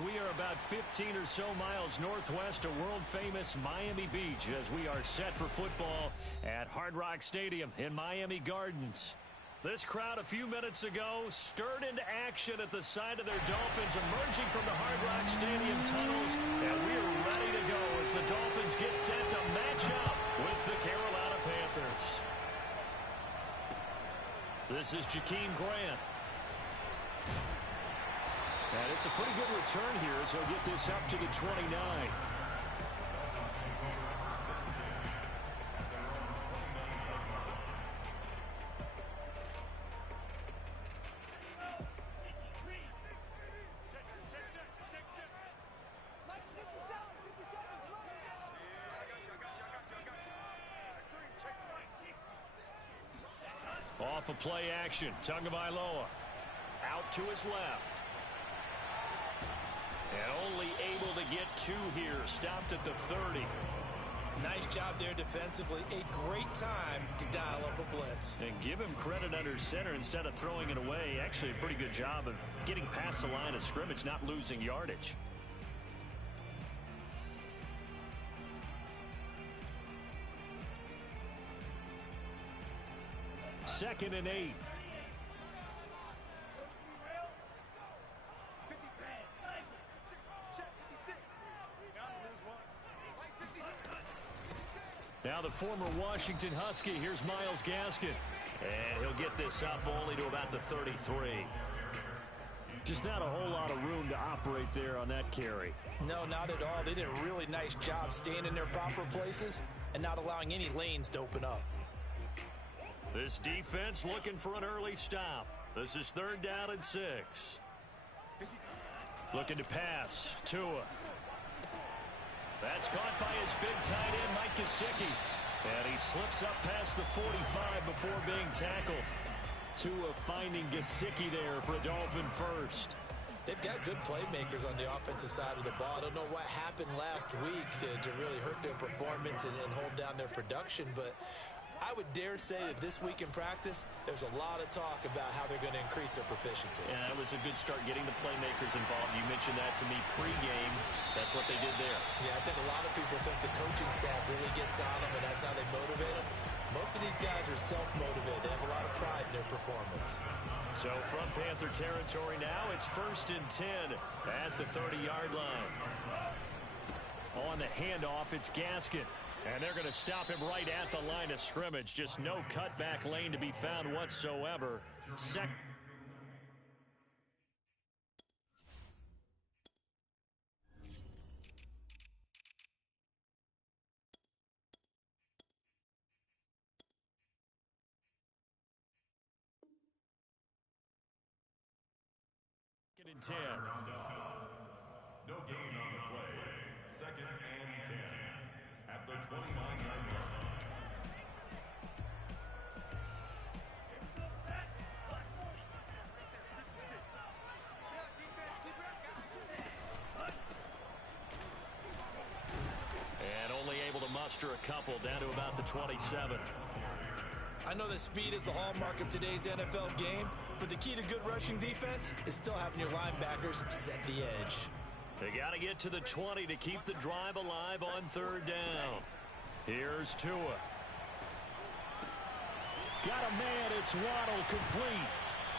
We are about 15 or so miles northwest of world-famous Miami Beach as we are set for football at Hard Rock Stadium in Miami Gardens. This crowd a few minutes ago stirred into action at the side of their Dolphins emerging from the Hard Rock Stadium tunnels, and we are ready to go as the Dolphins get set to match up with the Carolina Panthers. This is Jakeem Grant. And it's a pretty good return here as he'll get this up to the 29. Off of play action, Tagovailoa out to his left. And only able to get 2 here. Stopped at the 30. Nice job there defensively. A great time to dial up a blitz. And give him credit under center instead of throwing it away. Actually a pretty good job of getting past the line of scrimmage, not losing yardage. Second and 8. Now the former Washington Husky, here's Myles Gaskin. And he'll get this up only to about the 33. Just not a whole lot of room to operate there on that carry. No, not at all. They did a really nice job staying in their proper places and not allowing any lanes to open up. This defense looking for an early stop. This is 3rd down and 6. Looking to pass. Tua. That's caught by his big tight end, Mike Gesicki. And he slips up past the 45 before being tackled. Tua finding Gesicki there for a Dolphin first. They've got good playmakers on the offensive side of the ball. I don't know what happened last week to really hurt their performance and hold down their production, but I would dare say that this week in practice, there's a lot of talk about how they're going to increase their proficiency. Yeah, that was a good start getting the playmakers involved. You mentioned that to me pregame. That's what they did there. Yeah, I think a lot of people think the coaching staff really gets on them, and that's how they motivate them. Most of these guys are self-motivated. They have a lot of pride in their performance. So from Panther territory now, it's 1st and 10 at the 30-yard line. On the handoff, it's Gaskin. And they're going to stop him right at the line of scrimmage. Just no cutback lane to be found whatsoever. Second and 10. No gain on the play. 2nd and 10. At the 29-yard line. And only able to muster a couple down to about the 27. I know that speed is the hallmark of today's NFL game, but the key to good rushing defense is still having your linebackers set the edge. They got to get to the 20 to keep the drive alive on 3rd down. Here's Tua. Got a man, it's Waddle, complete.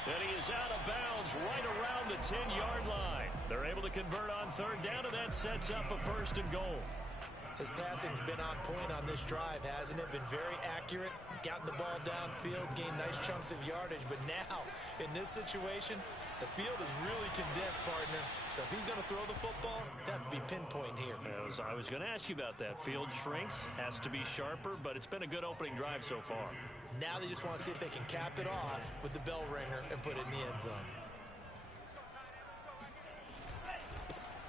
And he is out of bounds right around the 10-yard line. They're able to convert on 3rd down, and that sets up a 1st and goal. His passing's been on point on this drive, hasn't it? Been very accurate, gotten the ball downfield, gained nice chunks of yardage. But now, in this situation, the field is really condensed, partner. So if he's going to throw the football, that has to be pinpoint here. I was going to ask you about that. Field shrinks, has to be sharper, but it's been a good opening drive so far. Now they just want to see if they can cap it off with the bell ringer and put it in the end zone.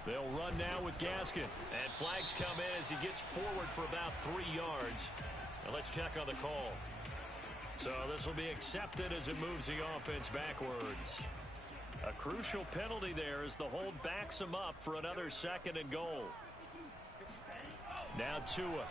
They'll run now with Gaskin. And flags come in as he gets forward for about 3 yards. Now let's check on the call. So this will be accepted as it moves the offense backwards. A crucial penalty there as the hold backs him up for another 2nd and goal. Now Tua.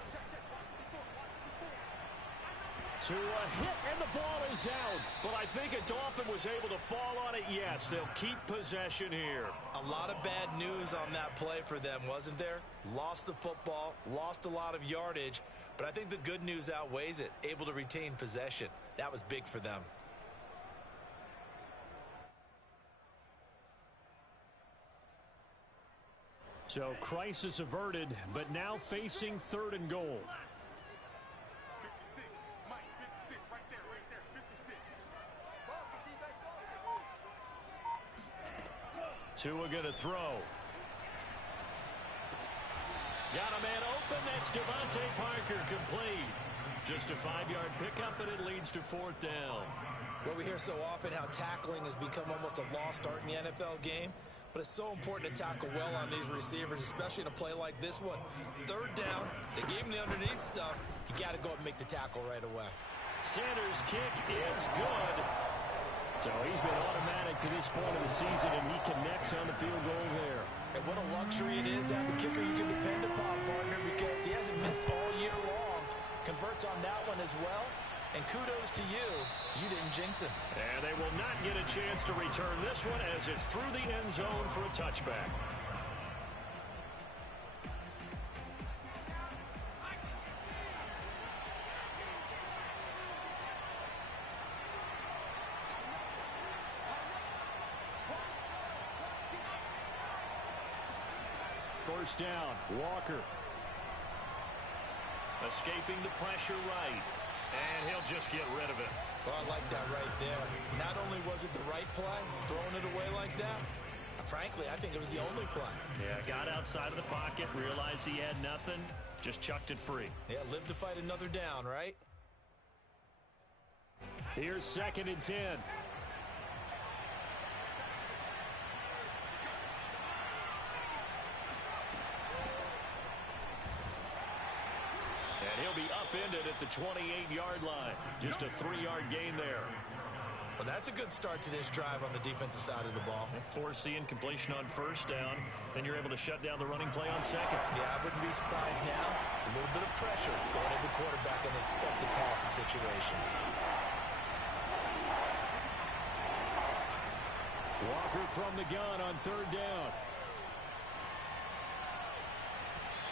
To a hit, and the ball is out. But I think a Dolphin was able to fall on it. Yes, they'll keep possession here. A lot of bad news on that play for them, wasn't there? Lost the football, lost a lot of yardage, but I think the good news outweighs it. Able to retain possession. That was big for them. So crisis averted, but now facing 3rd and goal. 56, Mike, 56, right there, 56. Tua gonna throw. Got a man open. That's Devontae Parker, complete. Just a 5-yard pickup, and it leads to 4th down. Well, we hear so often how tackling has become almost a lost art in the NFL game. But it's so important to tackle well on these receivers, especially in a play like this one. 3rd down, they gave him the underneath stuff. You got to go up and make the tackle right away. Sanders' kick is good. So he's been automatic to this point of the season, and he connects on the field goal there. And what a luxury it is to have a kicker you can depend upon, partner, because he hasn't missed all year long. Converts on that one as well. And kudos to you. You didn't jinx him. And they will not get a chance to return this one as it's through the end zone for a touchback. First down, Walker. Escaping the pressure right. And he'll just get rid of it. Well, I like that right there. Not only was it the right play, throwing it away like that, frankly, I think it was the only play. Yeah, got outside of the pocket, realized he had nothing, just chucked it free. Yeah, live to fight another down, right? Here's 2nd and 10. And he'll be upended at the 28-yard line. Just a 3-yard gain there. Well, that's a good start to this drive on the defensive side of the ball. Force the incompletion on 1st down. Then you're able to shut down the running play on 2nd. Yeah, I wouldn't be surprised now. A little bit of pressure going at the quarterback in an expected passing situation. Walker from the gun on 3rd down.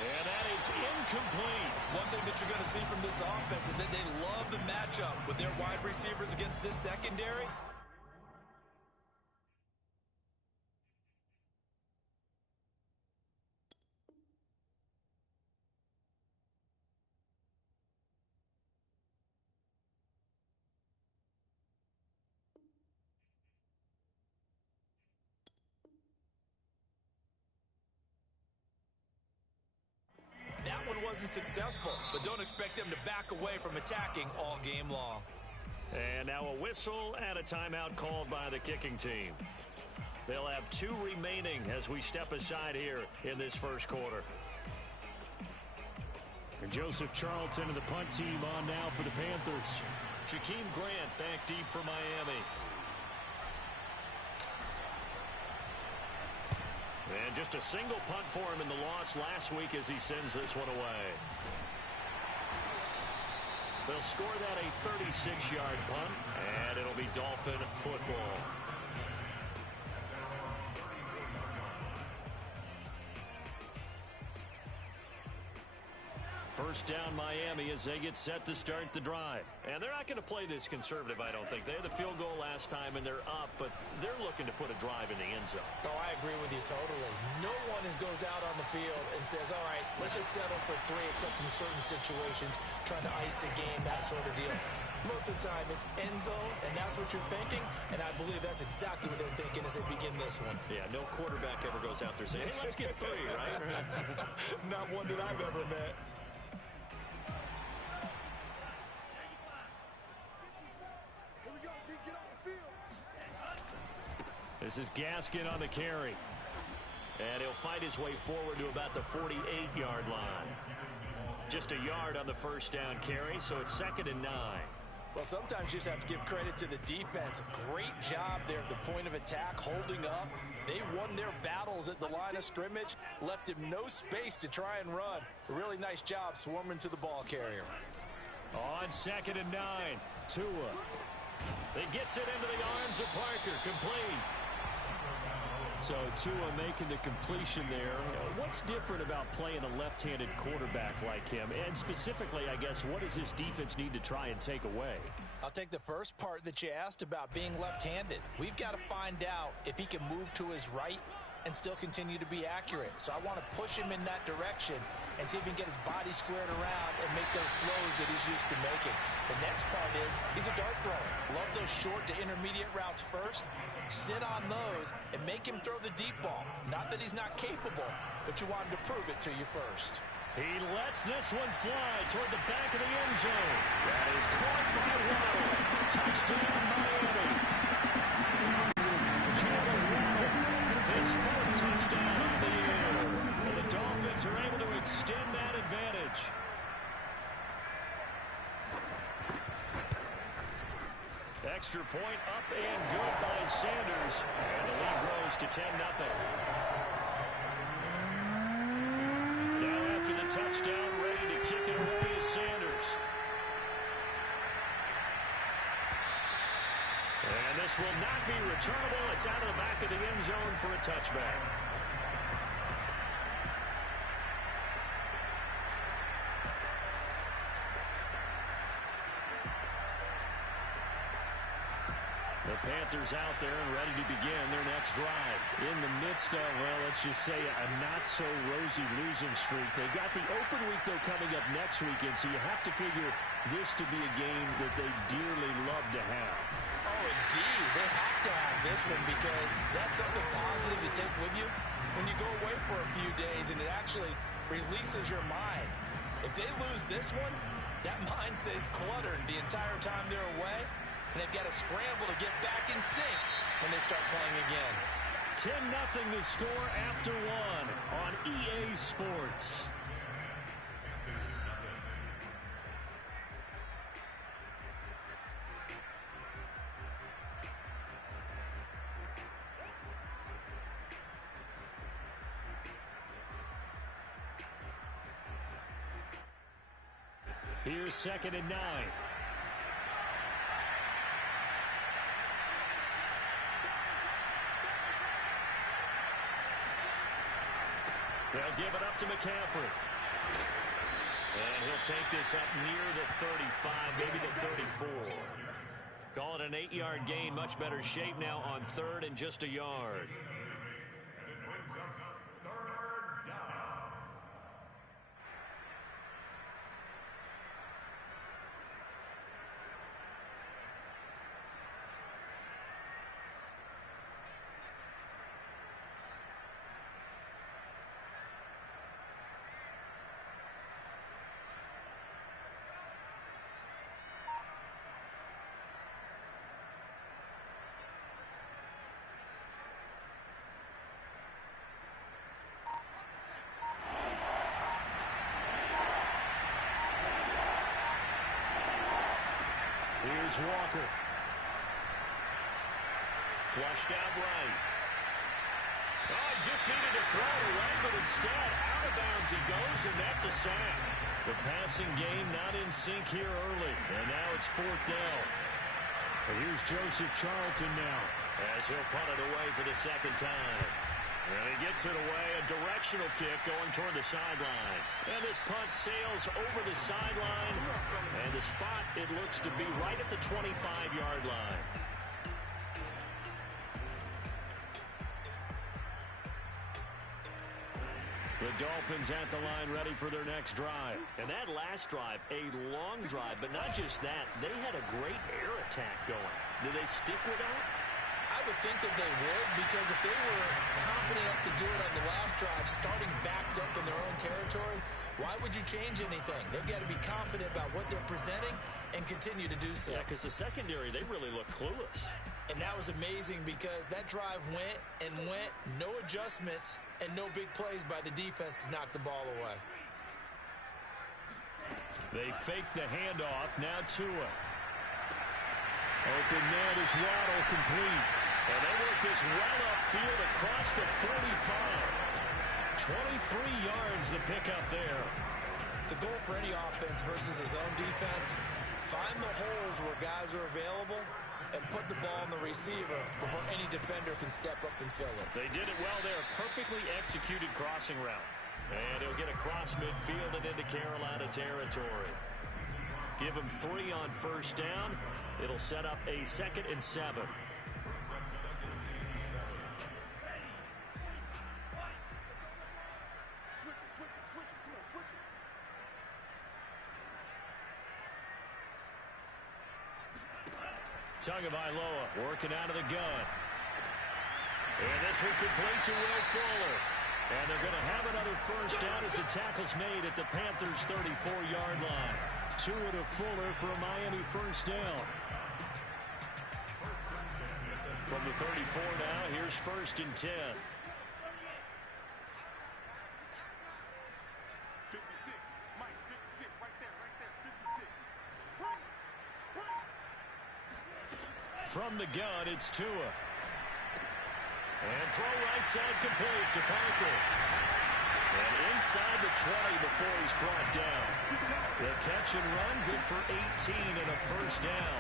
And that is incomplete. One thing that you're going to see from this offense is that they love the matchup with their wide receivers against this secondary. That one wasn't successful, but don't expect them to back away from attacking all game long. And now a whistle and a timeout called by the kicking team. They'll have 2 remaining as we step aside here in this first quarter. And Joseph Charlton and the punt team on now for the Panthers. Jakeem Grant back deep for Miami. And just a single punt for him in the loss last week as he sends this one away. They'll score that a 36-yard punt, and it'll be Dolphin football. First down Miami as they get set to start the drive. And they're not going to play this conservative, I don't think. They had the field goal last time, and they're up, but they're looking to put a drive in the end zone. Oh, I agree with you totally. No one goes out on the field and says, all right, let's just settle for 3, except in certain situations, trying to ice a game, that sort of deal. Most of the time, it's end zone, and that's what you're thinking, and I believe that's exactly what they're thinking as they begin this one. Yeah, no quarterback ever goes out there saying, hey, let's get 3, right? Not one that I've ever met. This is Gaskin on the carry. And he'll fight his way forward to about the 48-yard line. Just a yard on the first down carry, so it's 2nd and 9. Well, sometimes you just have to give credit to the defense. Great job there at the point of attack, holding up. They won their battles at the line of scrimmage, left him no space to try and run. A really nice job swarming to the ball carrier. On 2nd and 9, Tua. He gets it into the arms of Parker, complete. So Tua making the completion there. What's different about playing a left-handed quarterback like him? And specifically, I guess, what does this defense need to try and take away? I'll take the first part that you asked about being left-handed. We've got to find out if he can move to his right and still continue to be accurate. So I want to push him in that direction and see if he can get his body squared around and make those throws that he's used to making. The next part is he's a dart thrower. Love those short to intermediate routes first. Sit on those and make him throw the deep ball. Not that he's not capable, but you want him to prove it to you first. He lets this one fly toward the back of the end zone. That is caught by Waddle. Touchdown, Miami. Jalen Waddle, his 4th touchdown on the year. And the Dolphins are able to extend that advantage. Extra point up and good by Sanders. And the lead grows to 10-0. Now after the touchdown, ready to kick it away is Sanders. And this will not be returnable. It's out of the back of the end zone for a touchback. The Panthers out there and ready to begin their next drive. In the midst of, well, let's just say a not-so-rosy losing streak. They've got the open week, though, coming up next weekend, so you have to figure this to be a game that they dearly love to have. Oh, indeed. They have to have this one because that's something positive to take with you when you go away for a few days, and it actually releases your mind. If they lose this one, that mind stays cluttered the entire time they're away. And they've got to scramble to get back in sync when they start playing again. 10-0 the score after 1 on EA Sports. Here's 2nd and 9. They'll give it up to McCaffrey. And he'll take this up near the 35, maybe the 34. Call it an 8-yard gain. Much better shape now on 3rd and just a yard. And it brings up 3rd down. Here's Walker. Flushed out right. Oh, he just needed to throw it away, but instead, out of bounds he goes, and that's a sack. The passing game not in sync here early, and now it's 4th down. But here's Joseph Charlton now, as he'll punt it away for the 2nd time. And he gets it away, a directional kick going toward the sideline. And this punt sails over the sideline, and the spot, it looks to be right at the 25-yard line. The Dolphins at the line ready for their next drive. And that last drive, a long drive, but not just that. They had a great air attack going. Did they stick with that? I would think that they would, because if they were confident enough to do it on the last drive, starting backed up in their own territory, why would you change anything? They've got to be confident about what they're presenting and continue to do so. Yeah, because the secondary, they really look clueless. And that was amazing because that drive went and went, no adjustments, and no big plays by the defense to knock the ball away. They fake the handoff. Now Tua. Open man is Waddle, complete. And they work this well upfield across the 45. 23 yards the pickup there. The goal for any offense versus his own defense, find the holes where guys are available and put the ball in the receiver before any defender can step up and fill it. They did it well there. Perfectly executed crossing route. And he'll get across midfield and into Carolina territory. Give him 3 on first down. It'll set up a 2nd and 7. Tagovailoa working out of the gun. And this will complete to Will Fuller. And they're going to have another first down as the tackle's made at the Panthers' 34-yard line. To Fuller for a Miami first down. From the 34 now, here's 1st and 10. 56. Mike, 56. Right there, 56. From the gun, it's Tua. And throw right side complete to Parker. And inside the 20 before he's brought down. The catch and run, good for 18 and a first down.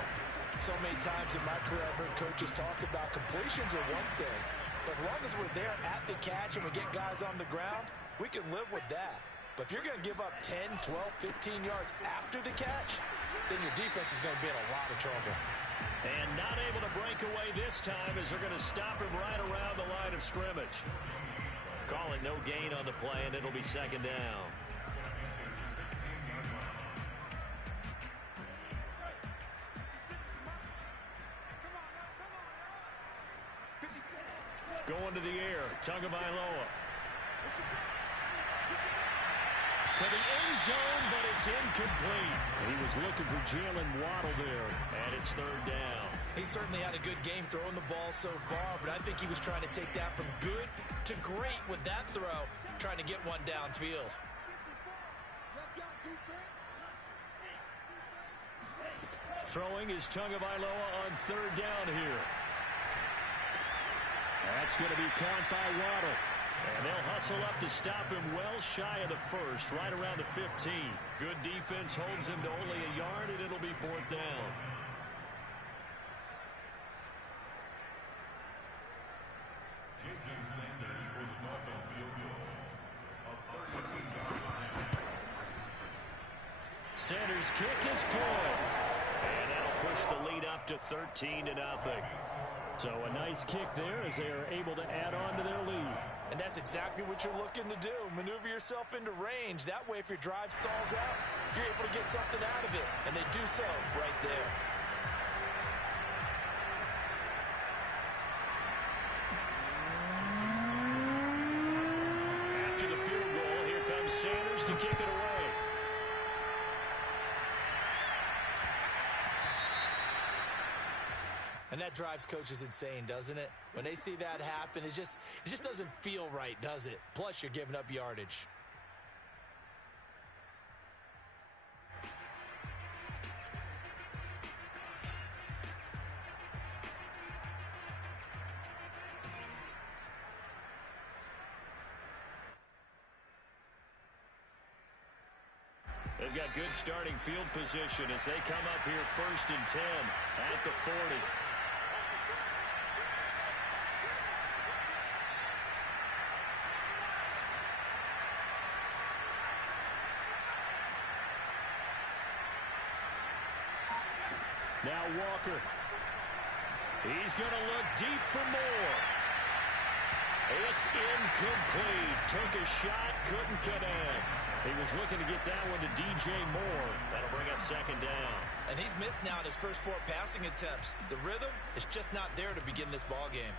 So many times in my career I've heard coaches talk about completions are one thing. But as long as we're there at the catch and we get guys on the ground, we can live with that. But if you're going to give up 10, 12, 15 yards after the catch, then your defense is going to be in a lot of trouble. And not able to break away this time as they're going to stop him right around the line of scrimmage. Calling no gain on the play, and it'll be 2nd down. Going to the air, Tagovailoa. To the end zone, but it's incomplete. He was looking for Jalen Waddle there, and it's 3rd down. He certainly had a good game throwing the ball so far, but I think he was trying to take that from good to great with that throw, trying to get one downfield. Let's go, defense. Throwing is Tagovailoa on 3rd down here. That's going to be caught by Waddle. And they'll hustle up to stop him well shy of the 1st, right around the 15. Good defense holds him to only a yard, and it'll be 4th down. Jason Sanders for the Dolphins field goal of 32 yards. Sanders' kick is good. And that'll push the lead up to 13-0. So a nice kick there as they are able to add on to their lead. And that's exactly what you're looking to do. Maneuver yourself into range. That way, if your drive stalls out, you're able to get something out of it. And they do so right there. After the field goal, here comes Sanders to kick it away. And that drives coaches insane, doesn't it? When they see that happen, it just doesn't feel right, does it? Plus, you're giving up yardage. They've got good starting field position as they come up here 1st and 10 at the 40. Now Walker. He's going to look deep for more. It's incomplete. Took a shot, couldn't connect. He was looking to get that one to DJ Moore. That'll bring up 2nd down. And he's missed now in his first 4 passing attempts. The rhythm is just not there to begin this ball game.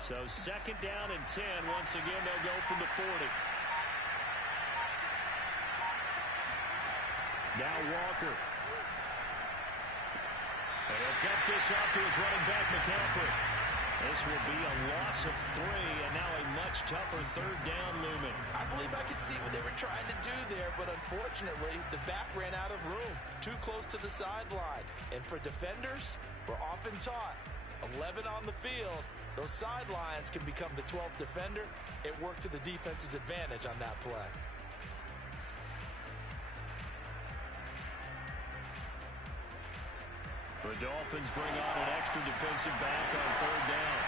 So 2nd down and 10. Once again, they'll go from the 40. Now Walker. And he'll dump this off to his running back, McCaffrey. This will be a loss of 3, and now a much tougher third down looming. I believe I could see what they were trying to do there, but unfortunately, the back ran out of room, too close to the sideline. And for defenders, we're often taught, 11 on the field, those sidelines can become the 12th defender. It worked to the defense's advantage on that play. The Dolphins bring on an extra defensive back on third down.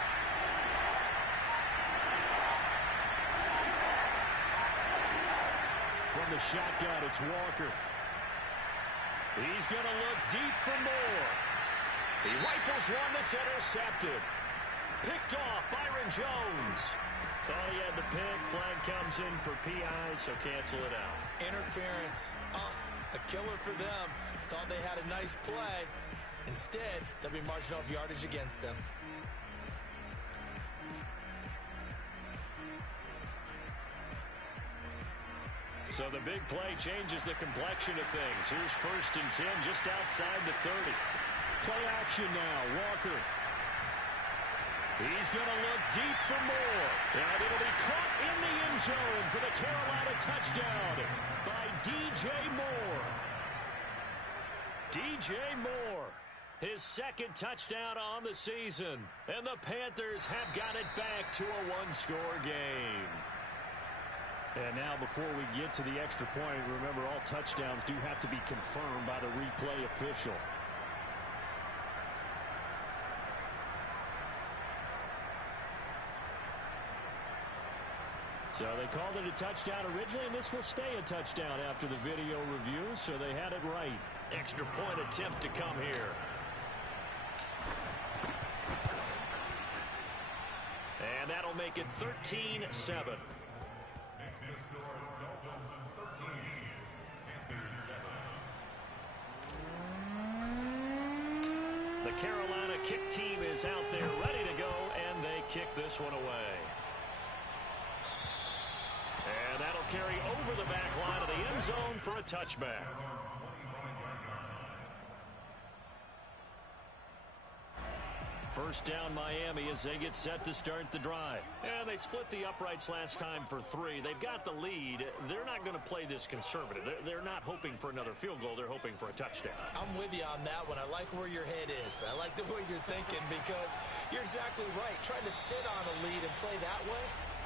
From the shotgun, it's Walker. He's going to look deep for more. He rifles one that's intercepted. Picked off, Byron Jones. Thought he had the pick. Flag comes in for PI, so cancel it out. Interference. A killer for them. Thought they had a nice play. Instead, they'll be marching off yardage against them. So the big play changes the complexion of things. Here's 1st and 10 just outside the 30. Play action now, Walker. He's going to look deep for more. And it'll be caught in the end zone for the Carolina touchdown by DJ Moore. DJ Moore. His 2nd touchdown on the season. And the Panthers have got it back to a one-score game. And now before we get to the extra point, remember all touchdowns do have to be confirmed by the replay official. So they called it a touchdown originally, and this will stay a touchdown after the video review, so they had it right. Extra point attempt to come here. And that'll make it 13-7. Makes the score Dolphins 13, Panthers 7. The Carolina kick team is out there ready to go, and they kick this one away. And that'll carry over the back line of the end zone for a touchback. First down Miami as they get set to start the drive. And they split the uprights last time for 3. They've got the lead. They're not going to play this conservative. They're not hoping for another field goal. They're hoping for a touchdown. I'm with you on that one. I like where your head is. I like the way you're thinking because you're exactly right. Trying to sit on a lead and play that way,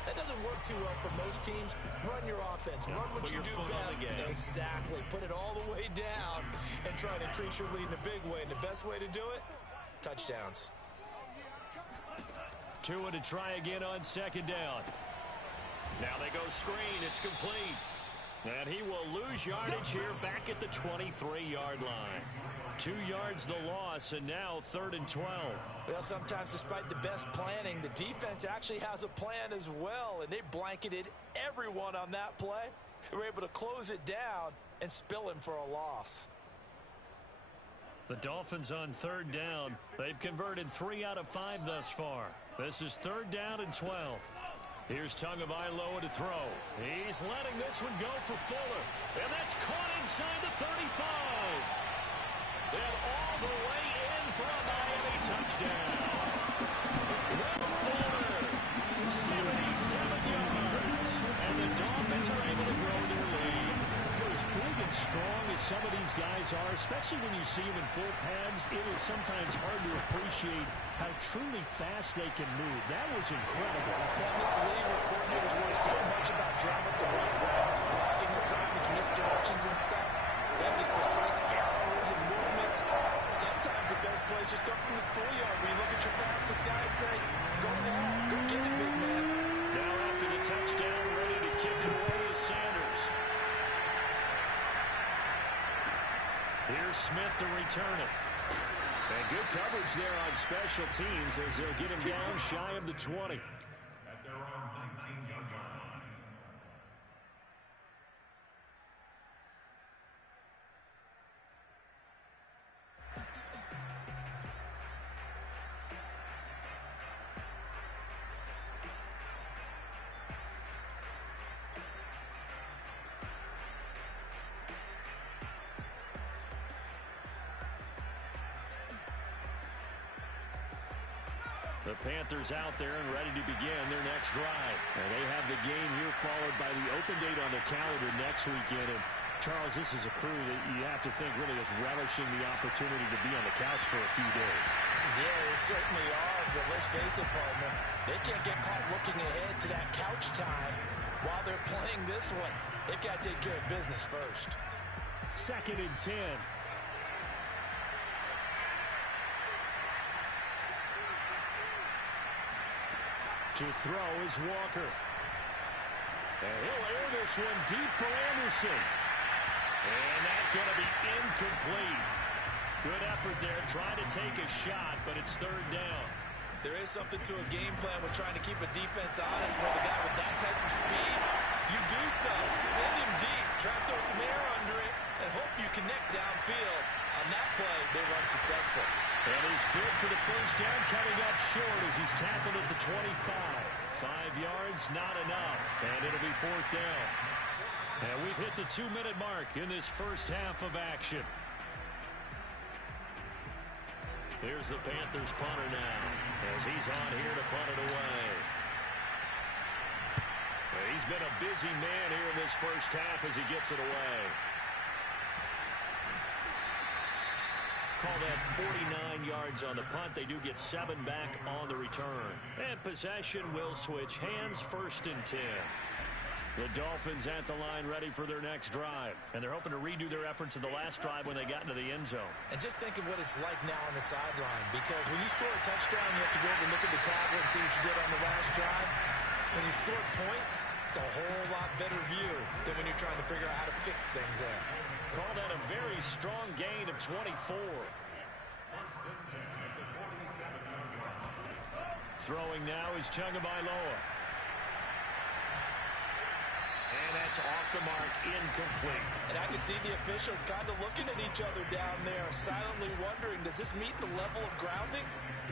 that doesn't work too well for most teams. Run your offense. Run what you do best. Exactly. Put it all the way down and try to increase your lead in a big way. And the best way to do it, touchdowns. Tua to try again on 2nd down. Now they go screen. It's complete. And he will lose yardage here back at the 23-yard line. 2 yards the loss, and now 3rd and 12. Well, sometimes despite the best planning, the defense actually has a plan as well, and they blanketed everyone on that play. They were able to close it down and spill him for a loss. The Dolphins on 3rd down. They've converted 3 out of 5 thus far. This is 3rd down and 12. Here's Tagovailoa to throw. He's letting this one go for Fuller. And that's caught inside the 35. And all the way in for a Miami touchdown. Will Fuller, 77 yards. And the Dolphins are able to grow their lead. For as big and strong as some of these guys are, especially when you see them in full pads, it is sometimes hard to appreciate how truly fast they can move. That was incredible. Well, this league where coordinators worry so much about drawing up the right routes, blocking assignments, misdirections and stuff. They have these precise arrows and movements. Sometimes the best plays just come from the schoolyard where you look at your fastest guy and say, go long, go get it, big man. Now after the touchdown, ready to kick it away is Sanders. Here's Smith to return it. And good coverage there on special teams as they'll get him down shy of the 20. At their own 19-yard line. The Panthers out there and ready to begin their next drive. And they have the game here followed by the open date on the calendar next weekend. And Charles, this is a crew that you have to think really is relishing the opportunity to be on the couch for a few days. Yeah, they certainly are, but let's face it, partner. They can't get caught looking ahead to that couch time while they're playing this one. They've got to take care of business first. 2nd and 10. To throw is Walker. And he'll air this one deep for Anderson. And that's going to be incomplete. Good effort there, trying to take a shot, but it's 3rd down. There is something to a game plan with trying to keep a defense honest where the guy with that type of speed, you do so. Send him deep, try to throw some air under it, and hope you connect downfield. On that play, they run successful. And his bid for the 1st down coming up short as he's tackled at the 25. 5 yards, not enough, and it'll be 4th down. And we've hit the 2-minute mark in this first half of action. Here's the Panthers punter now as he's on here to punt it away. He's been a busy man here in this first half as he gets it away. Call that 49 yards on the punt. They do get 7 back on the return. And possession will switch hands, 1st and 10. The Dolphins at the line ready for their next drive. And they're hoping to redo their efforts in the last drive when they got into the end zone. And just think of what it's like now on the sideline. Because when you score a touchdown, you have to go over and look at the tablet and see what you did on the last drive. When you scored points, it's a whole lot better view than when you're trying to figure out how to fix things there. Call that a very strong gain of 24. Throwing now is Tagovailoa. And that's off the mark, incomplete. And I can see the officials kind of looking at each other down there, silently wondering, does this meet the level of grounding?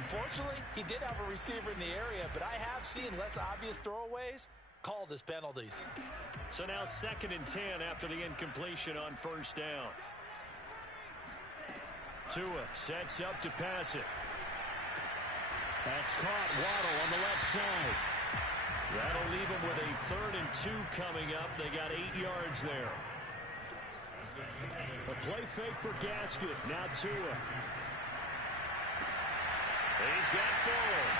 Fortunately, he did have a receiver in the area, but I have seen less obvious throwaways called as penalties. So now 2nd and 10 after the incompletion on 1st down. Tua sets up to pass it. That's caught. Waddle on the left side. That'll leave them with a 3rd and 2 coming up. They got 8 yards there. A play fake for Gasket. Now Tua. He's got forward.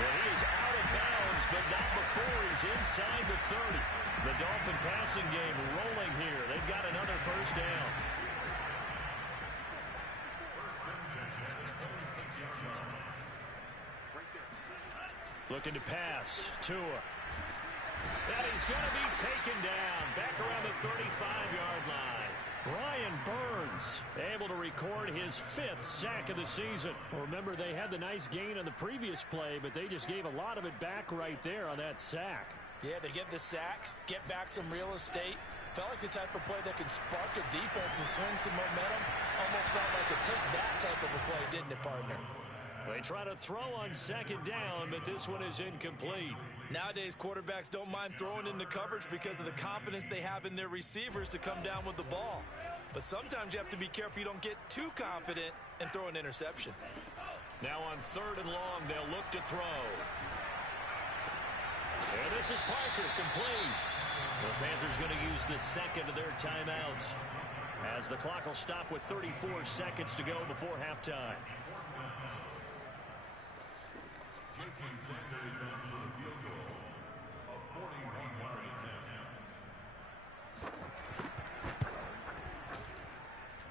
Well, he is out of bounds, but not before he's inside the 30. The Dolphin passing game rolling here. They've got another 1st down. Looking to pass. Tua. And he's going to be taken down. Back around the 35-yard line. Brian Burns able to record his 5th sack of the season. Well, remember, they had the nice gain on the previous play, but they just gave a lot of it back right there on that sack. Yeah, they get the sack, get back some real estate. Felt like the type of play that can spark a defense and swing some momentum. Almost felt like a take that type of a play, didn't it, partner? They try to throw on 2nd down, but this one is incomplete. Nowadays, quarterbacks don't mind throwing into coverage because of the confidence they have in their receivers to come down with the ball. But sometimes you have to be careful you don't get too confident and throw an interception. Now on 3rd and long, they'll look to throw. And this is Parker, complete. The Panthers going to use the 2nd of their timeouts as the clock will stop with 34 seconds to go before halftime.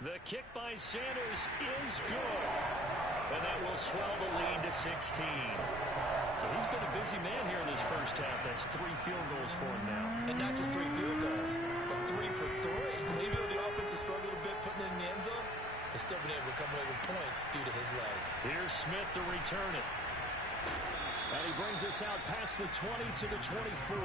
The kick by Sanders is good. And that will swell the lead to 16. So he's been a busy man here in this first half. That's 3 field goals for him now. And not just 3 field goals, but 3 for 3. So even though the offense has struggled a bit putting it in the end zone, they've still been able to come away with points due to his leg. Here's Smith to return it. And he brings us out past the 20 to the 24.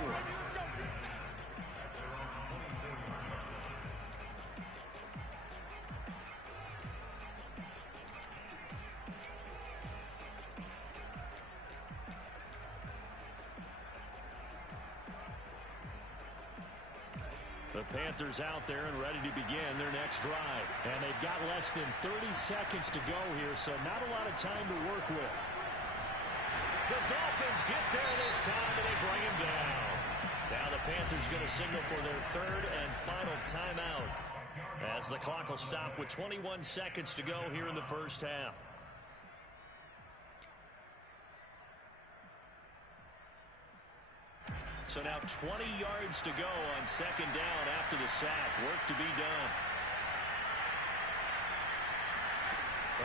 The Panthers out there and ready to begin their next drive. And they've got less than 30 seconds to go here, so not a lot of time to work with. The Dolphins get there this time, and they bring him down. Now the Panthers going to signal for their third and final timeout, as the clock will stop with 21 seconds to go here in the first half. So now 20 yards to go on second down after the sack. Work to be done.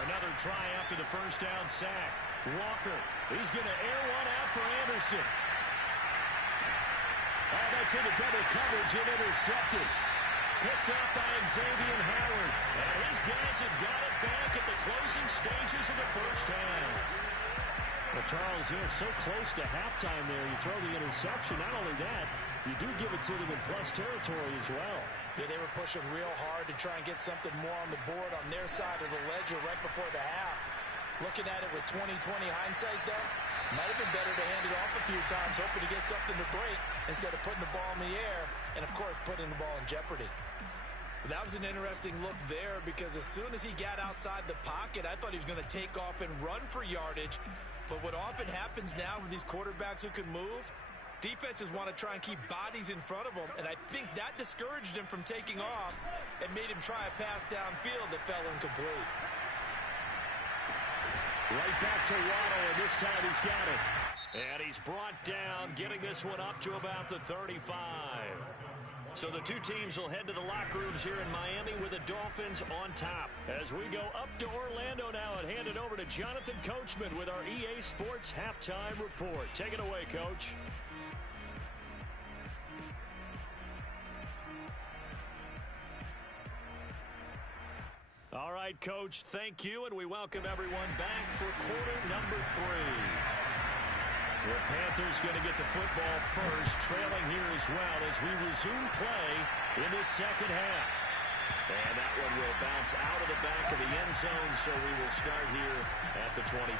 Another try after the first down sack. Walker, he's going to air one out for Anderson. Oh, that's into double coverage and intercepted. Picked up by Xavier Howard. And his guys have got it back at the closing stages of the first half. Well, Charles, you're so close to halftime there. You throw the interception. Not only that, you do give it to them in plus territory as well. Yeah, they were pushing real hard to try and get something more on the board on their side of the ledger right before the half. Looking at it with 20/20 hindsight, though, might have been better to hand it off a few times, hoping to get something to break instead of putting the ball in the air and, of course, putting the ball in jeopardy. That was an interesting look there because as soon as he got outside the pocket, I thought he was going to take off and run for yardage. But what often happens now with these quarterbacks who can move, defenses want to try and keep bodies in front of them, and I think that discouraged him from taking off and made him try a pass downfield that fell incomplete. Right back to Waddle, and this time he's got it. And he's brought down, getting this one up to about the 35. So the two teams will head to the locker rooms here in Miami with the Dolphins on top. As we go up to Orlando now and hand it over to Jonathan Coachman with our EA Sports Halftime Report. Take it away, Coach. All right, Coach, thank you, and we welcome everyone back for quarter number 3. The Panthers going to get the football first, trailing here as well as we resume play in the second half. And that one will bounce out of the back of the end zone, so we will start here at the 25.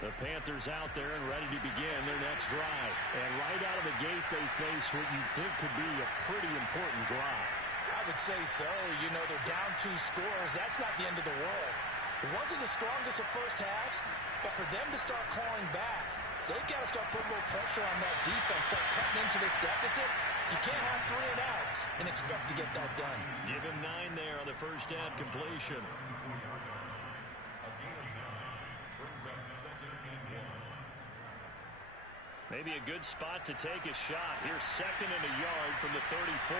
The Panthers out there and ready to begin their next drive. And right out of the gate, they face what you think could be a pretty important drive. I would say so. You know, they're down 2 scores. That's not the end of the world. It wasn't the strongest of first halves, but for them to start clawing back, they've got to start putting a little pressure on that defense, start cutting into this deficit. You can't have 3 and outs and expect to get that done. Give him 9 there on the first down completion. Maybe a good spot to take a shot. Here's second and a yard from the 34.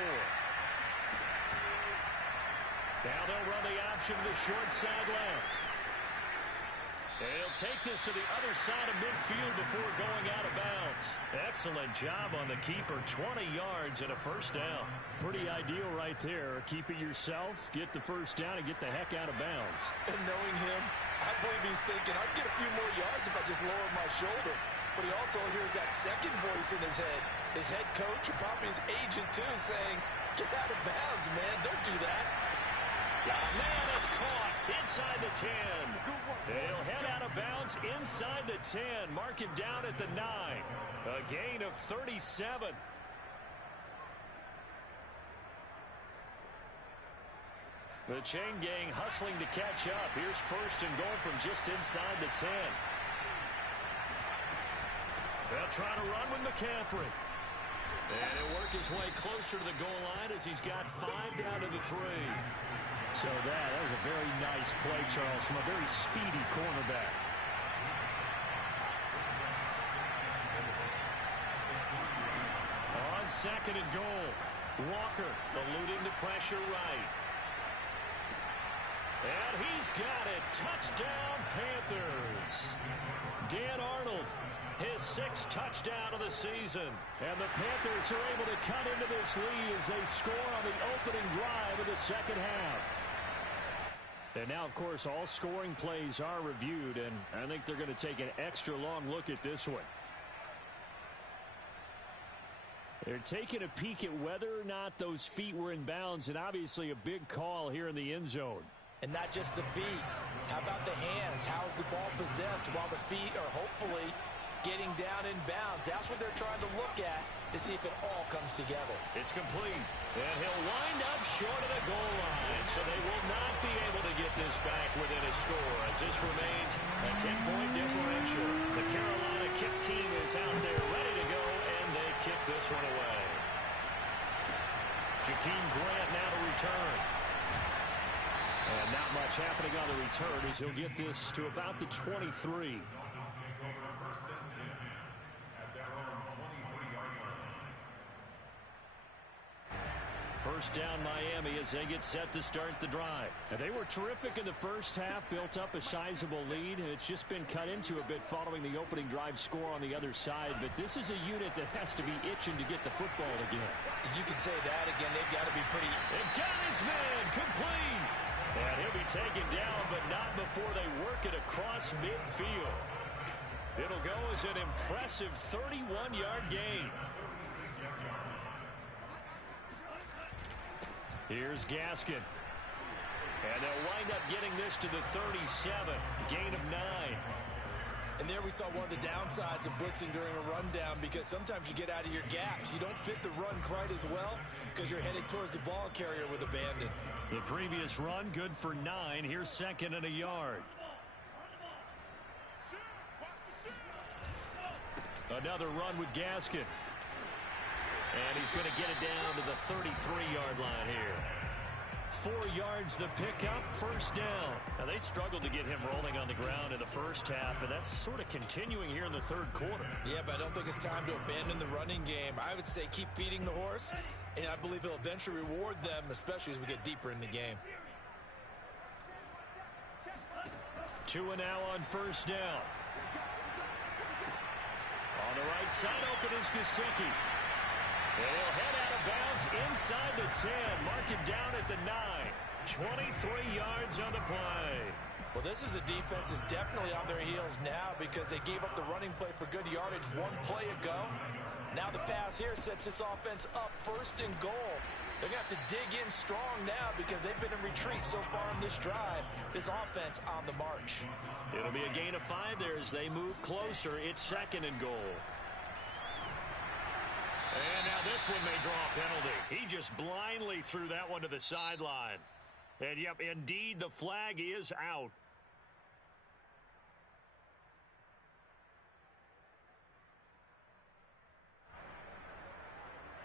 Now they'll run the option to the short side left. And he'll take this to the other side of midfield before going out of bounds. Excellent job on the keeper. 20 yards and a first down. Pretty ideal right there. Keep it yourself, get the first down, and get the heck out of bounds. And knowing him, I believe he's thinking, I'd get a few more yards if I just lowered my shoulder. But he also hears that second voice in his head. His head coach, or probably his agent too, saying, get out of bounds, man. Don't do that. Oh, man, it's caught inside the 10. He'll head out of bounds inside the 10. Mark him down at the 9. A gain of 37. The chain gang hustling to catch up. Here's first and goal from just inside the 10. They'll try to run with McCaffrey. And he'll work his way closer to the goal line as he's got 5 down to the 3. So that was a very nice play, Charles, from a very speedy cornerback. On second and goal, Walker eluding the pressure right. And he's got it. Touchdown, Panthers. Dan Arnold, his 6th touchdown of the season. And the Panthers are able to cut into this lead as they score on the opening drive of the second half. And now, of course, all scoring plays are reviewed, and I think they're going to take an extra long look at this one. They're taking a peek at whether or not those feet were in bounds, and obviously a big call here in the end zone. And not just the feet. How about the hands? How is the ball possessed while the feet are hopefully getting down in bounds? That's what they're trying to look at to see if it all comes together. It's complete. And he'll wind up short of the goal line, so they will not be able to this back within a score as this remains a 10-point differential. The Carolina kick team is out there ready to go, and they kick this one away. Jakeem Grant now to return. And not much happening on the return as he'll get this to about the 23. First down Miami as they get set to start the drive. And they were terrific in the first half, built up a sizable lead. It's just been cut into a bit following the opening drive score on the other side. But this is a unit that has to be itching to get the football again. You can say that again. They've got to be pretty... They've got his man complete. And he'll be taken down, but not before they work it across midfield. It'll go as an impressive 31-yard gain. Here's Gaskin. And they'll wind up getting this to the 37. Gain of 9. And there we saw one of the downsides of blitzing during a rundown, because sometimes you get out of your gaps. You don't fit the run quite as well because you're headed towards the ball carrier with abandon. The previous run good for 9. Here's second and a yard. Another run with Gaskin. And he's going to get it down to the 33-yard line here. 4 yards the pickup, first down. Now, they struggled to get him rolling on the ground in the first half, and that's sort of continuing here in the third quarter. Yeah, but I don't think it's time to abandon the running game. I would say keep feeding the horse, and I believe he'll eventually reward them, especially as we get deeper in the game. 2 and now on first down. On the right side, open is Gesicki. And he'll head out of bounds inside the 10. Mark it down at the 9. 23 yards on the play. Well, this is a defense that's definitely on their heels now because they gave up the running play for good yardage one play ago. Now the pass here sets this offense up first and goal. They're going to have to dig in strong now because they've been in retreat so far in this drive. This offense on the march. It'll be a gain of 5 there as they move closer. It's second and goal. And now this one may draw a penalty. He just blindly threw that one to the sideline. And, yep, indeed, the flag is out.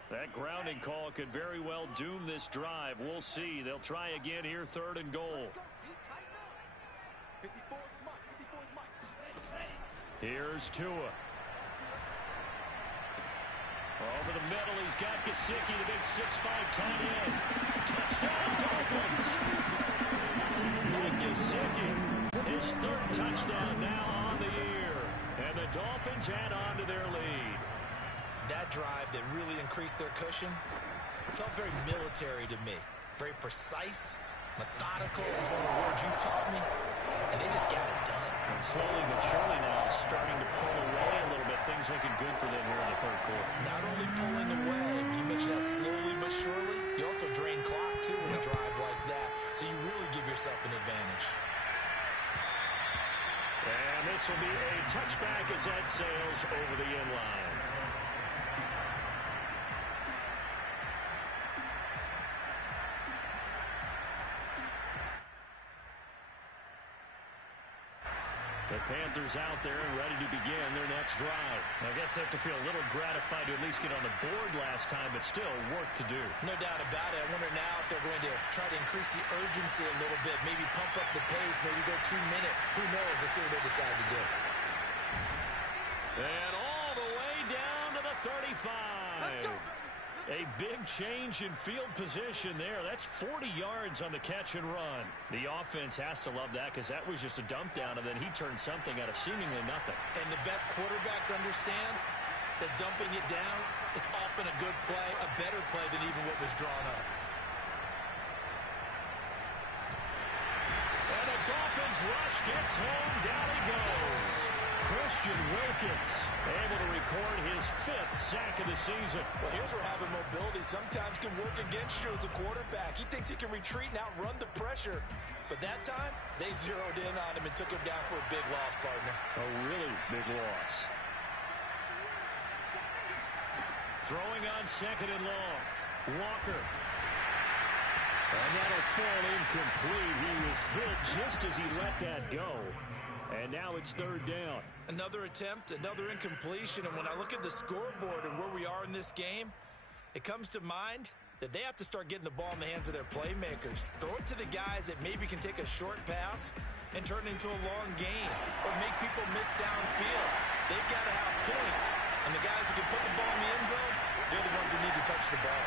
That grounding call could very well doom this drive. We'll see. They'll try again here, third and goal. Here's Tua. Over the middle, he's got Gesicki, the big 6'5" tight end. Touchdown, Dolphins. Mike Gesicki, his third touchdown now on the year. And the Dolphins add on to their lead. That drive that really increased their cushion felt very military to me. Very precise, methodical is one of the words you've taught me. And they just got it done. And slowly but surely now starting to pull away a little bit. Things looking good for them here in the third quarter. Not only pulling away, you mentioned that slowly but surely, you also drain clock too with a drive like that. So you really give yourself an advantage. And this will be a touchback as that sails over the end line. The Panthers out there and ready to begin their next drive. I guess they have to feel a little gratified to at least get on the board last time, but still work to do. No doubt about it. I wonder now if they're going to try to increase the urgency a little bit, maybe pump up the pace, maybe go 2-minute. Who knows? Let's see what they decide to do. And all the way down to the 35. Let's go. A big change in field position there. That's 40 yards on the catch and run. The offense has to love that because that was just a dump down, and then he turned something out of seemingly nothing. And the best quarterbacks understand that dumping it down is often a good play, a better play than even what was drawn up. And the Dolphins rush gets home. Down he goes. Christian Wilkins able to record his 5th sack of the season. Well, here's where having mobility sometimes can work against you as a quarterback. He thinks he can retreat and outrun the pressure. But that time, they zeroed in on him and took him down for a big loss, partner. A really big loss. Throwing on second and long. Walker. And that'll fall incomplete. He was hit just as he let that go. And now it's third down. Another attempt, another incompletion. And when I look at the scoreboard and where we are in this game, it comes to mind that they have to start getting the ball in the hands of their playmakers. Throw it to the guys that maybe can take a short pass and turn it into a long gain or make people miss downfield. They've got to have points. And the guys who can put the ball in the end zone, they're the ones that need to touch the ball.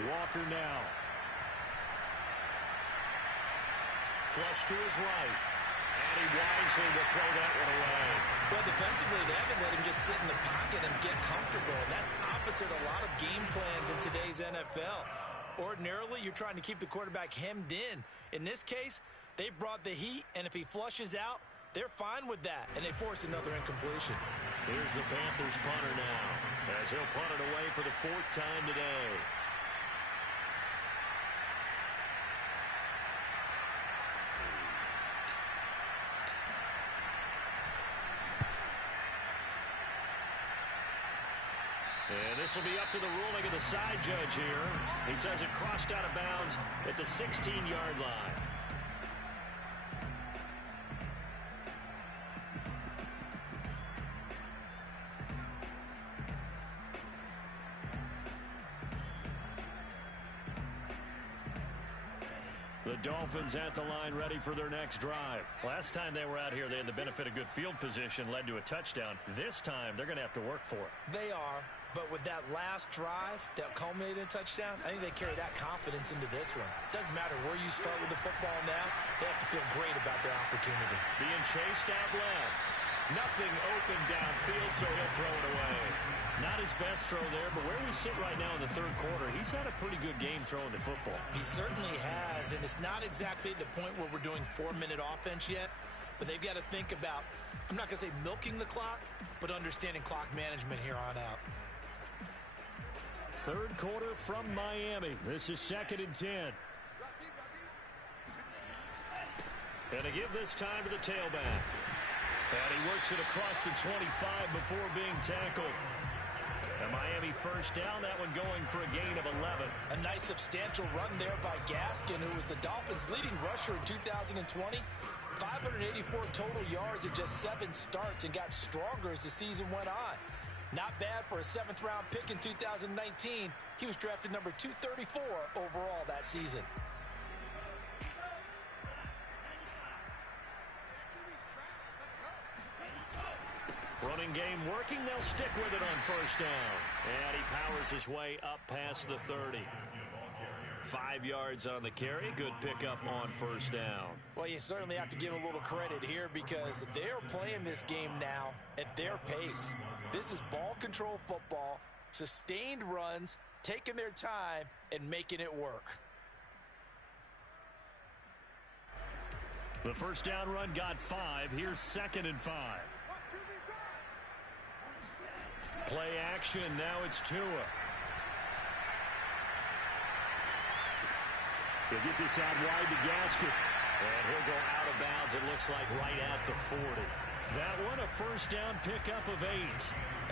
Walker now. Flush to his right. And he wisely will throw that one away. Well, defensively, they haven't let him just sit in the pocket and get comfortable. And that's opposite a lot of game plans in today's NFL. Ordinarily, you're trying to keep the quarterback hemmed in. In this case, they brought the heat, and if he flushes out, they're fine with that, and they force another incompletion. Here's the Panthers punter now, as he'll punt it away for the fourth time today. And this will be up to the ruling of the side judge here. He says it crossed out of bounds at the 16-yard line. The Dolphins at the line ready for their next drive. Last time they were out here, they had the benefit of good field position, led to a touchdown. This time, they're going to have to work for it. They are, but with that last drive that culminated in a touchdown, I think they carry that confidence into this one. Doesn't matter where you start with the football now, they have to feel great about their opportunity. Being chased out left. Nothing open downfield, so he'll throw it away. Not his best throw there, but where we sit right now in the third quarter, he's had a pretty good game throwing the football. He certainly has, and it's not exactly the point where we're doing 4-minute offense yet, but they've got to think about, I'm not going to say milking the clock, but understanding clock management here on out. Third quarter from Miami. This is 2nd and 10. And to give this time to the tailback. And he works it across the 25 before being tackled. And Miami first down, that one going for a gain of 11. A nice substantial run there by Gaskin, who was the Dolphins' leading rusher in 2020. 584 total yards in just 7 starts and got stronger as the season went on. Not bad for a 7th-round pick in 2019. He was drafted number 234 overall that season. Running game working. They'll stick with it on first down. And he powers his way up past the 30. 5 yards on the carry. Good pickup on first down. Well, you certainly have to give a little credit here because they're playing this game now at their pace. This is ball control football, sustained runs, taking their time, and making it work. The first down run got 5. Here's 2nd and 5. Play action. Now it's Tua. He'll get this out wide to Gaskin. And he'll go out of bounds, it looks like, right at the 40. That one, a first down pickup of 8.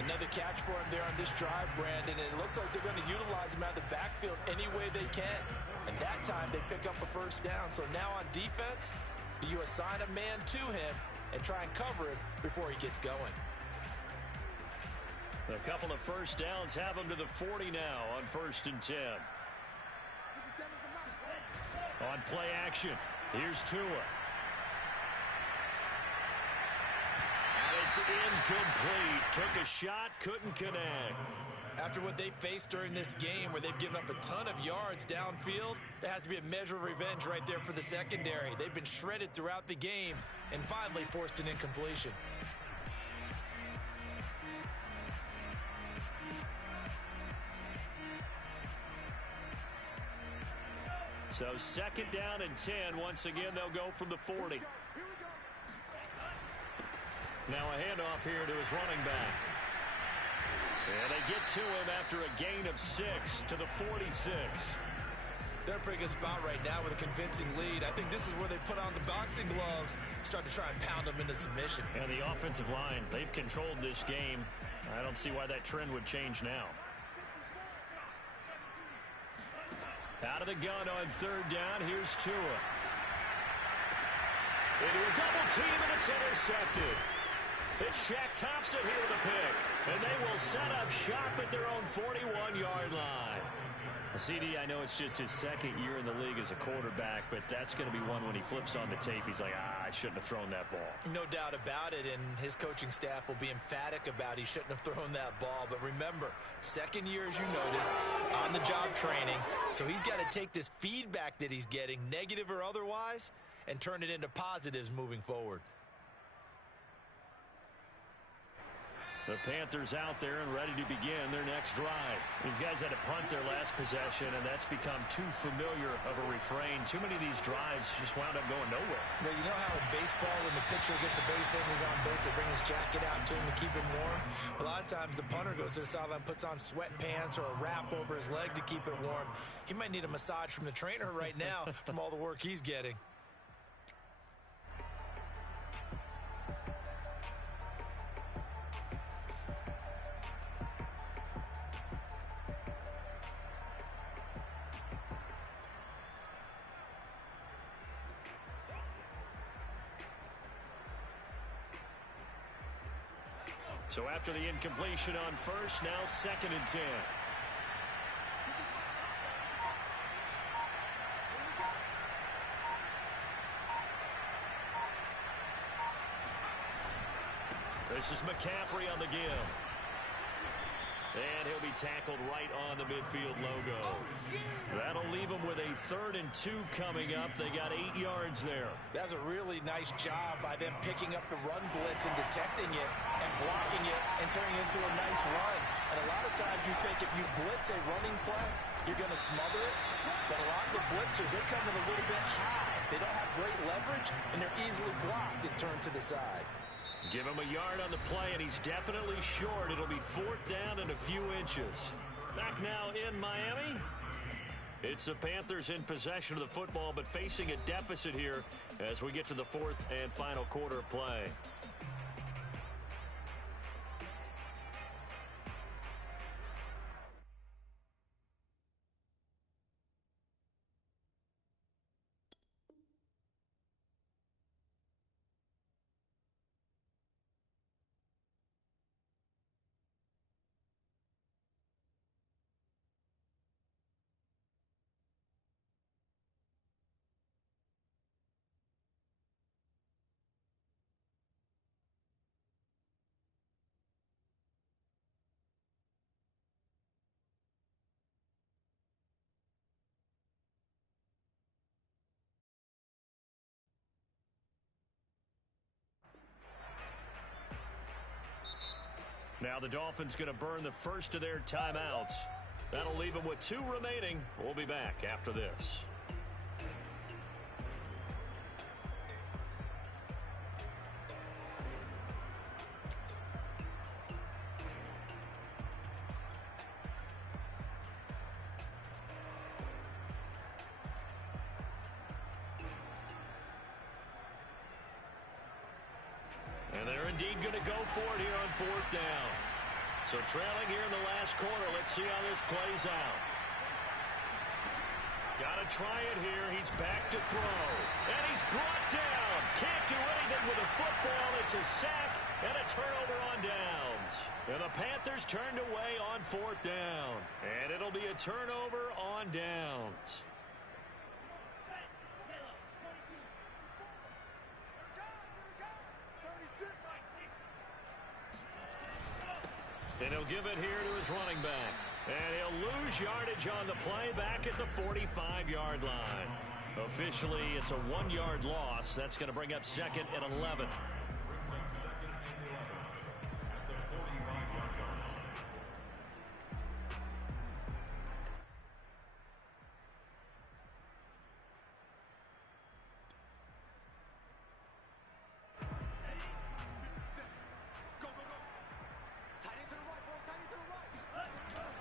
Another catch for him there on this drive, Brandon. And it looks like they're going to utilize him out of the backfield any way they can. And that time, they pick up a first down. So now on defense, do you assign a man to him and try and cover him before he gets going? A couple of first downs have him to the 40 now on 1st and 10. On play action, here's Tua. And it's incomplete. Took a shot, couldn't connect. After what they faced during this game where they've given up a ton of yards downfield, there has to be a measure of revenge right there for the secondary. They've been shredded throughout the game and finally forced an incompletion. So 2nd down and 10. Once again, they'll go from the 40. Now a handoff here to his running back. And they get to him after a gain of 6 to the 46. They're in a pretty good spot right now with a convincing lead. I think this is where they put on the boxing gloves, start to try and pound them into submission. And the offensive line, they've controlled this game. I don't see why that trend would change now. Out of the gun on third down, here's Tua. Into a double team, and it's intercepted. It's Shaq Thompson here with a pick. And they will set up shop at their own 41-yard line. CD, I know it's just his second year in the league as a quarterback, but that's going to be one when he flips on the tape. He's like, I shouldn't have thrown that ball. No doubt about it, and his coaching staff will be emphatic about he shouldn't have thrown that ball. But remember, second year, as you noted, on-the-job training. So he's got to take this feedback that he's getting, negative or otherwise, and turn it into positives moving forward. The Panthers out there and ready to begin their next drive. These guys had to punt their last possession, and that's become too familiar of a refrain. Too many of these drives just wound up going nowhere. Well, you know how in baseball, when the pitcher gets a base hit and he's on base, they bring his jacket out to him to keep him warm? A lot of times the punter goes to the sideline, puts on sweatpants or a wrap over his leg to keep it warm. He might need a massage from the trainer right now from all the work he's getting. So after the incompletion on first, now 2nd and 10. This is McCaffrey on the give. And he'll be tackled right on the midfield logo. That'll leave him with a 3rd and 2 coming up. They got 8 yards there. That's a really nice job by them picking up the run blitz and detecting it and blocking it and turning it into a nice run. And a lot of times you think if you blitz a running play, you're going to smother it. But a lot of the blitzers, they come in a little bit high. They don't have great leverage, and they're easily blocked and turned to the side. Give him a yard on the play, and he's definitely short. It'll be 4th down and a few inches. Back now in Miami. It's the Panthers in possession of the football, but facing a deficit here as we get to the 4th and final quarter of play. Now the Dolphins going to burn the first of their timeouts. That'll leave them with 2 remaining. We'll be back after this. And they're indeed going to go for it here on 4th down. So trailing here in the last quarter. Let's see how this plays out. Got to try it here. He's back to throw. And he's brought down. Can't do anything with a football. It's a sack and a turnover on downs. And the Panthers turned away on 4th down. And it'll be a turnover on downs. And he'll give it here to his running back. And he'll lose yardage on the play back at the 45-yard line. Officially, it's a 1-yard loss. That's going to bring up 2nd and 11.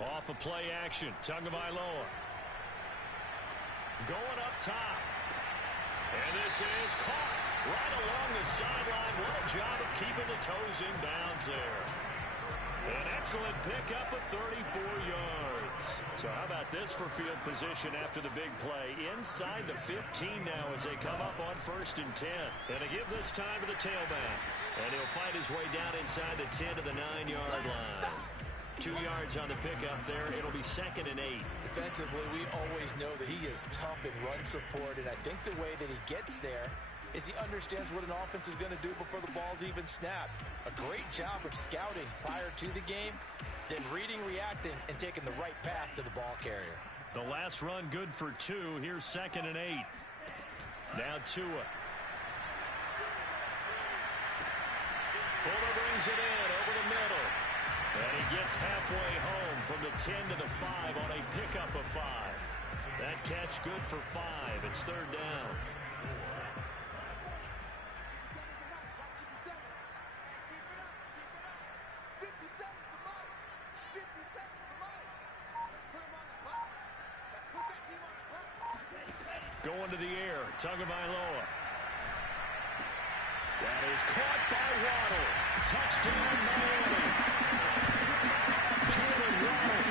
Off of play action, Tagovailoa. going up top. And this is caught right along the sideline. What a job of keeping the toes in bounds there. An excellent pickup of 34 yards. So how about this for field position after the big play? Inside the 15 now as they come up on 1st and 10. And they give this time to the tailback. And he'll fight his way down inside the 10 to the 9-yard line. 2 yards on the pickup there. It'll be 2nd and 8. Defensively, we always know that he is tough in run support, and I think the way that he gets there is he understands what an offense is going to do before the ball's even snapped. A great job of scouting prior to the game, then reading, reacting, and taking the right path to the ball carrier. The last run good for 2. Here's 2nd and 8. Now Tua. Fuller brings it in over the middle. And he gets halfway home from the 10 to the 5 on a pickup of 5. That catch good for 5. It's 3rd down. Going to the air, Tagovailoa. That is caught by Waddle. Touchdown, Miami. Jalen Waddle,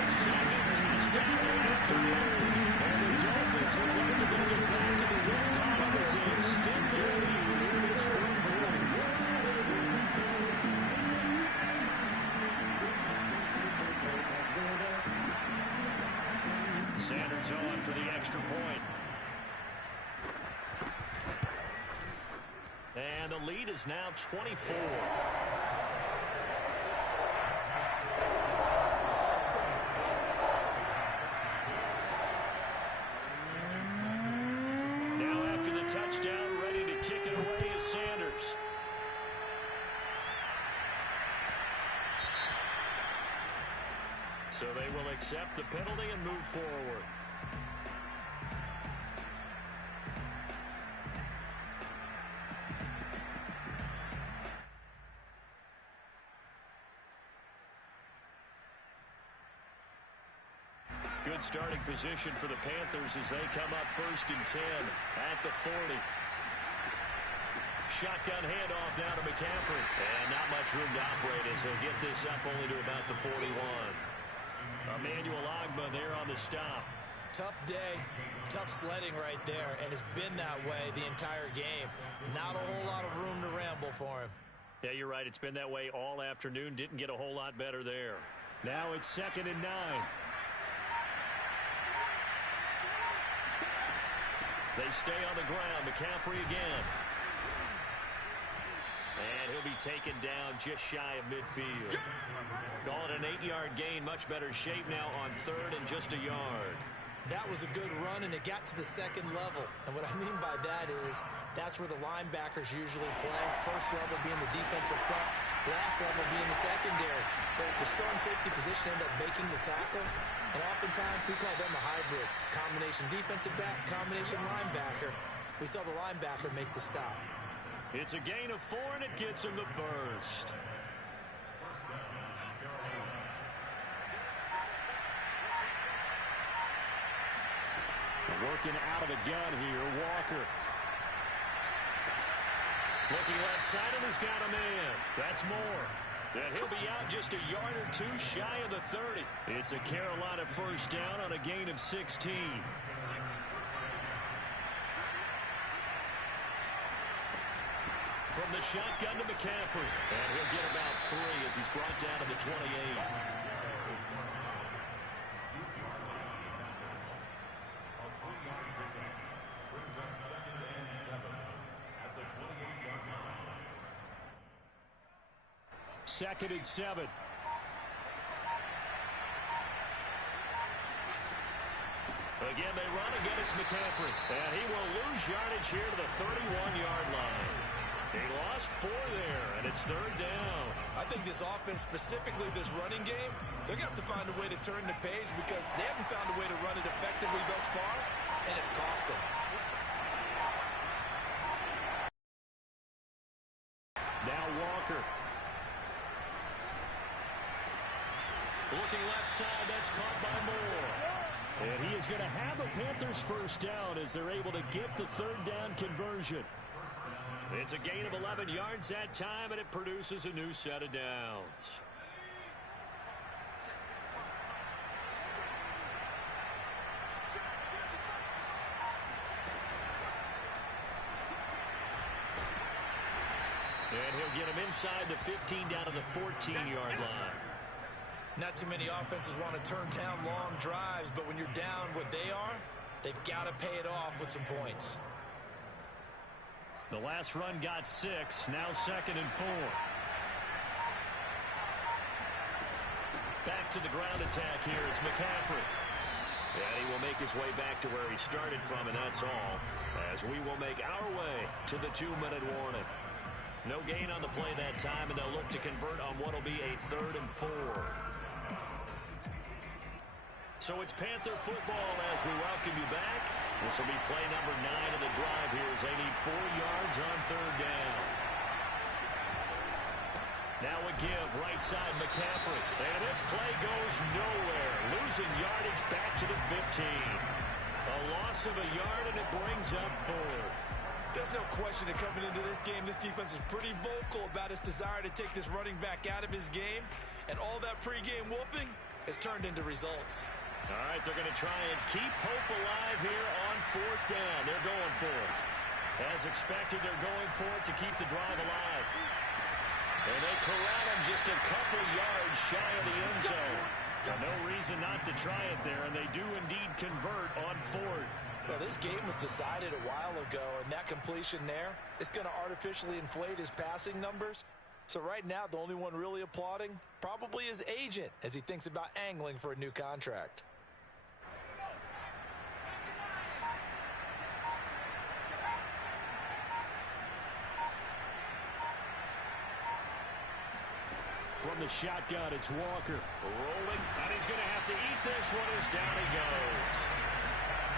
his 2nd touchdown of the afternoon. And the Dolphins would like to bring it back in the win column as they extend their lead in this 4th quarter. Sanders on for the extra point. And the lead is now 24. Now after the touchdown, ready to kick it away is Sanders. So they will accept the penalty and move forward. Good starting position for the Panthers as they come up 1st and 10 at the 40. Shotgun handoff now to McCaffrey. And not much room to operate as they'll get this up only to about the 41. Emmanuel Ogbah there on the stop. Tough day, tough sledding right there, and it's been that way the entire game. Not a whole lot of room to ramble for him. Yeah, you're right. It's been that way all afternoon. Didn't get a whole lot better there. Now it's 2nd and 9. They stay on the ground. McCaffrey again. And he'll be taken down just shy of midfield. Call it an 8-yard gain. Much better shape now on 3rd and just a yard. That was a good run, and it got to the 2nd level. And what I mean by that is that's where the linebackers usually play. First level being the defensive front, last level being the secondary. But the strong safety position ended up making the tackle. And oftentimes we call them a hybrid. Combination defensive back, combination linebacker. We saw the linebacker make the stop. It's a gain of 4, and it gets him the 1st. Working out of the gun here, Walker. Looking left side, and he's got a man. That's more. And he'll be out just a yard or 2 shy of the 30. It's a Carolina 1st down on a gain of 16. From the shotgun to McCaffrey. And he'll get about 3 as he's brought down to the 28. Second and 7. Again, they run. Again, it's McCaffrey. And he will lose yardage here to the 31-yard line. He lost 4 there, and it's 3rd down. I think this offense, specifically this running game, they're going to have to find a way to turn the page because they haven't found a way to run it effectively thus far, and it's cost them. Now Walker. Looking left side, that's caught by Moore. And he is going to have a Panthers first down as they're able to get the third down conversion. It's a gain of 11 yards that time, and it produces a new set of downs. And he'll get him inside the 15 down to the 14-yard line. Not too many offenses want to turn down long drives, but when you're down what they are, they've got to pay it off with some points. The last run got 6, now 2nd and 4. Back to the ground attack here. It's McCaffrey. And he will make his way back to where he started from, and that's all, as we will make our way to the 2-minute warning. No gain on the play that time, and they'll look to convert on what will be a 3rd and 4. So it's Panther football as we welcome you back. This will be play number 9 of the drive here as they need 4 yards on 3rd down. Now a give, right side McCaffrey. And this play goes nowhere. Losing yardage back to the 15. A loss of a yard, and it brings up 4th. There's no question that coming into this game, this defense was pretty vocal about its desire to take this running back out of his game. And all that pregame wolfing has turned into results. All right, they're going to try and keep hope alive here on 4th down. They're going for it. As expected, they're going for it to keep the drive alive. And they corral him just a couple yards shy of the end zone. No reason not to try it there, and they do indeed convert on 4th. Well, this game was decided a while ago, and that completion there is going to artificially inflate his passing numbers. So right now, the only one really applauding probably his agent as he thinks about angling for a new contract. From the shotgun, it's Walker. Rolling, and he's going to have to eat this one as down he goes.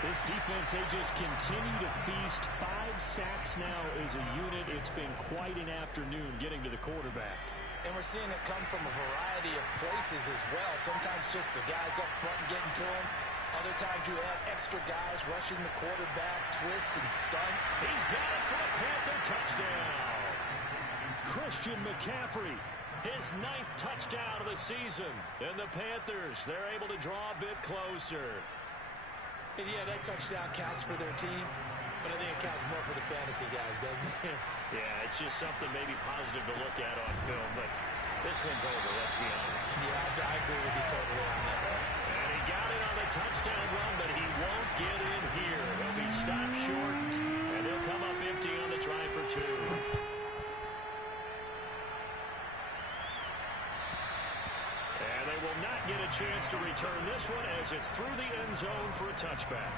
This defense, they just continue to feast. 5 sacks now as a unit. It's been quite an afternoon getting to the quarterback. And we're seeing it come from a variety of places as well. Sometimes just the guys up front getting to him. Other times you have extra guys rushing the quarterback, twists and stunts. He's got it for a Panther touchdown. Christian McCaffrey, his 9th touchdown of the season. And the Panthers, they're able to draw a bit closer. And yeah, that touchdown counts for their team, but I think it counts more for the fantasy guys, doesn't it? Yeah, it's just something maybe positive to look at on film, but this one's over, let's be honest. Yeah, I agree with you totally on that one. And he got it on the touchdown run, but he won't get in here. He'll be stopped short, and he'll come up empty on the try for 2. And they will not get a chance to return this one as it's through the end zone for a touchback.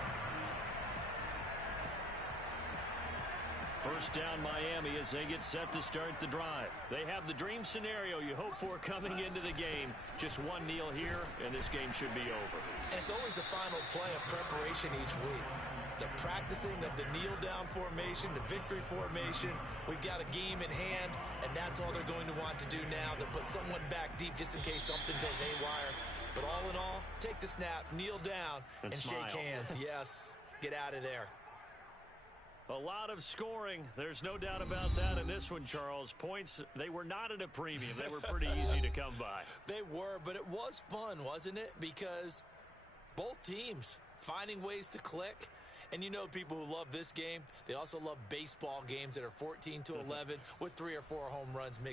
First down Miami as they get set to start the drive. They have the dream scenario you hope for coming into the game. Just one kneel here, and this game should be over. And it's always the final play of preparation each week. The practicing of the kneel-down formation, the victory formation. We've got a game in hand, and that's all they're going to want to do now. They'll put someone back deep just in case something goes haywire. But all in all, take the snap, kneel down, and shake hands. Yes, get out of there. A lot of scoring. There's no doubt about that in this one, Charles. Points, they were not at a premium. They were pretty easy to come by. They were, but it was fun, wasn't it? Because both teams finding ways to click. And you know people who love this game, they also love baseball games that are 14-11 with 3 or 4 home runs mixed